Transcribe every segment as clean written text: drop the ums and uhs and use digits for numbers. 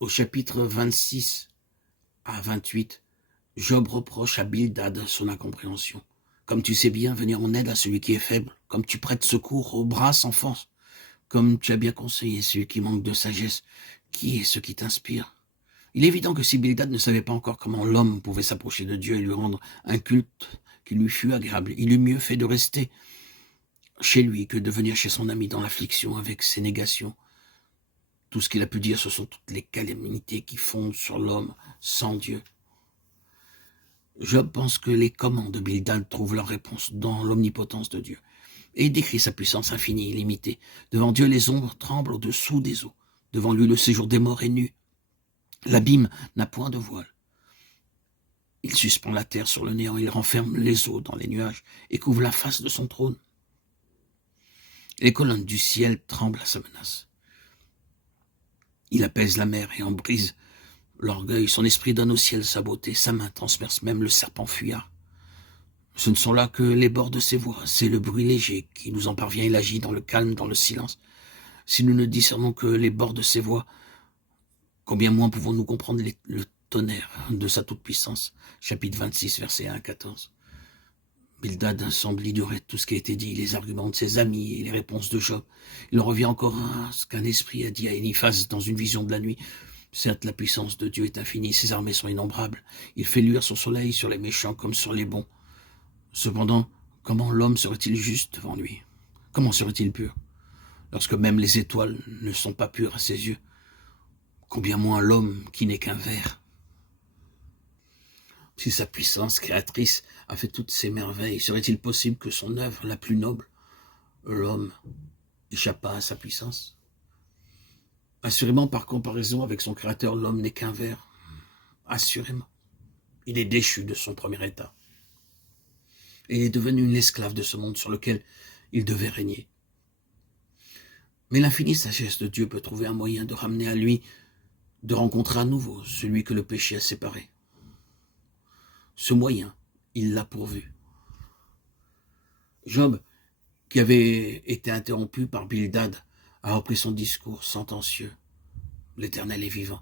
Au chapitre 26 à 28, Job reproche à Bildad son incompréhension. Comme tu sais bien venir en aide à celui qui est faible, comme tu prêtes secours au bras sans force, comme tu as bien conseillé celui qui manque de sagesse, qui est ce qui t'inspire? Il est évident que si Bildad ne savait pas encore comment l'homme pouvait s'approcher de Dieu et lui rendre un culte qui lui fût agréable, il eût mieux fait de rester chez lui que de venir chez son ami dans l'affliction avec ses négations. Tout ce qu'il a pu dire, ce sont toutes les calamités qui fondent sur l'homme sans Dieu. Job pense que les commandes de Bildad trouvent leur réponse dans l'omnipotence de Dieu. Et il décrit sa puissance infinie et illimitée. Devant Dieu, les ombres tremblent au-dessous des eaux. Devant lui, le séjour des morts est nu. L'abîme n'a point de voile. Il suspend la terre sur le néant, il renferme les eaux dans les nuages et couvre la face de son trône. Les colonnes du ciel tremblent à sa menace. Il apaise la mer et en brise l'orgueil. Son esprit donne au ciel sa beauté. Sa main transperce même le serpent fuyard. Ce ne sont là que les bords de ses voix. C'est le bruit léger qui nous en parvient. Il agit dans le calme, dans le silence. Si nous ne discernons que les bords de ses voix, combien moins pouvons-nous comprendre le tonnerre de sa toute-puissance. Chapitre 26, versets 1 à 14. Bildad semble ignorer tout ce qui a été dit, les arguments de ses amis et les réponses de Job. Il en revient encore à ce qu'un esprit a dit à Eliphaz dans une vision de la nuit. Certes, la puissance de Dieu est infinie, ses armées sont innombrables. Il fait luire son soleil sur les méchants comme sur les bons. Cependant, comment l'homme serait-il juste devant lui? Comment serait-il pur? Lorsque même les étoiles ne sont pas pures à ses yeux, combien moins l'homme qui n'est qu'un ver? Si sa puissance créatrice a fait toutes ces merveilles, serait-il possible que son œuvre la plus noble, l'homme, échappât à sa puissance? Assurément, par comparaison avec son créateur, l'homme n'est qu'un ver. Assurément. Il est déchu de son premier état. Et il est devenu une esclave de ce monde sur lequel il devait régner. Mais l'infinie sagesse de Dieu peut trouver un moyen de ramener à lui, de rencontrer à nouveau celui que le péché a séparé. Ce moyen, il l'a pourvu. Job, qui avait été interrompu par Bildad, a repris son discours sentencieux. L'Éternel est vivant.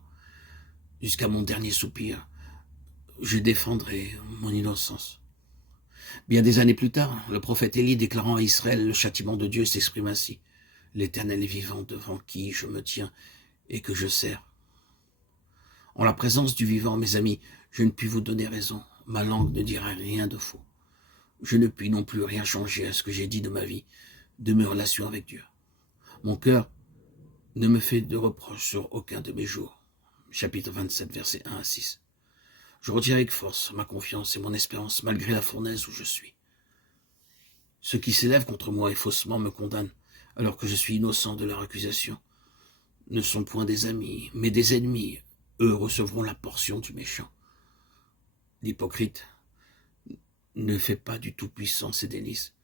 Jusqu'à mon dernier soupir, je défendrai mon innocence. Bien des années plus tard, le prophète Élie déclarant à Israël le châtiment de Dieu s'exprime ainsi. L'Éternel est vivant devant qui je me tiens et que je sers. En la présence du vivant, mes amis, je ne puis vous donner raison. Ma langue ne dira rien de faux. Je ne puis non plus rien changer à ce que j'ai dit de ma vie, de mes relations avec Dieu. Mon cœur ne me fait de reproches sur aucun de mes jours. Chapitre 27, versets 1 à 6. Je retiens avec force ma confiance et mon espérance malgré la fournaise où je suis. Ceux qui s'élèvent contre moi et faussement me condamnent, alors que je suis innocent de leur accusation, ne sont point des amis, mais des ennemis. Eux recevront la portion du méchant. L'hypocrite ne fait pas du Tout-Puissant ses délices.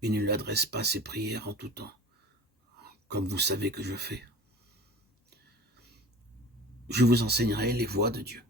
Il ne lui adresse pas ses prières en tout temps, comme vous savez que je fais. Je vous enseignerai les voies de Dieu.